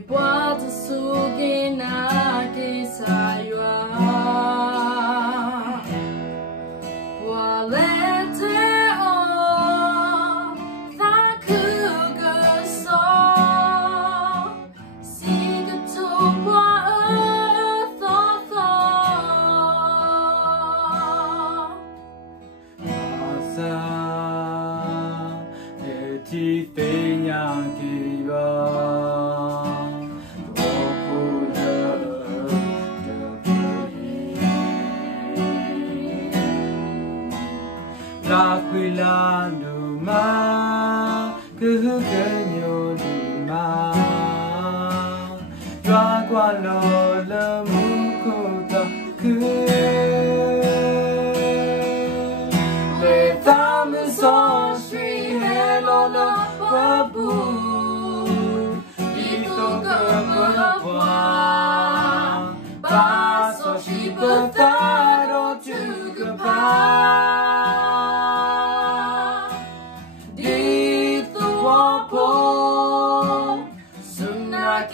Bota sugi na kisaywa Walete o Thakuga so Siga tupwa Thotho Asa Eti Fenyang Kiwa La quilando ma che genio di ma Tua qualo la mucota che Le tame so sri hello la babu Ito kapwa Ba so shi pataro tu kapwa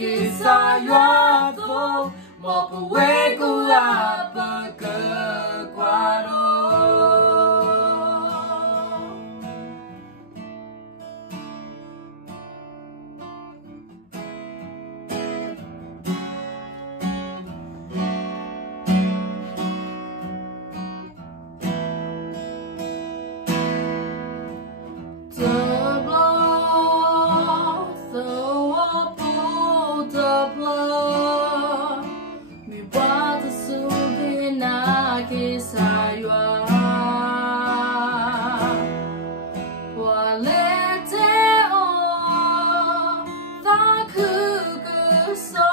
Kisah tu mau puwe gua berkekwaro Kisaywa Walete o Thakuga so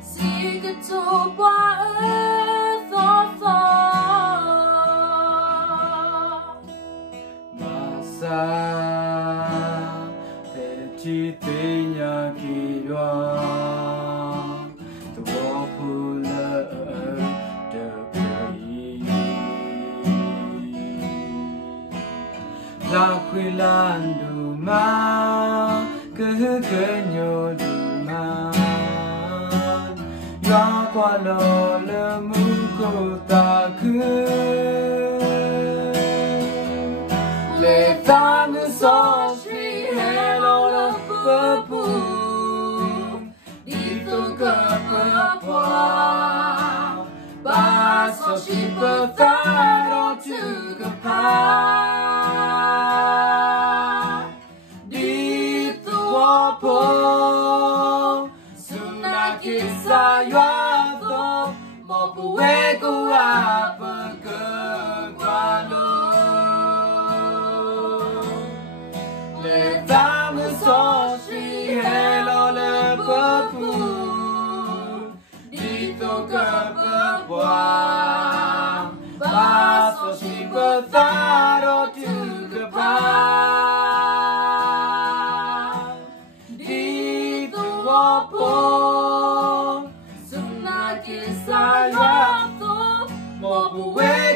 Siga tupwa Thotho Masa Peti Tenya Kiwa La quilando ma che genio di ma Ya qualo le mucota che Le tame so sri hello la papu Dito kapwa Ba so shi pataro tu kapwa Kisah yuato mau puwe gua berkekwalo Le tame so sri hello le papu Dito kapwa Ba so shi pataro tu kapwa Kisah yuato mau puwe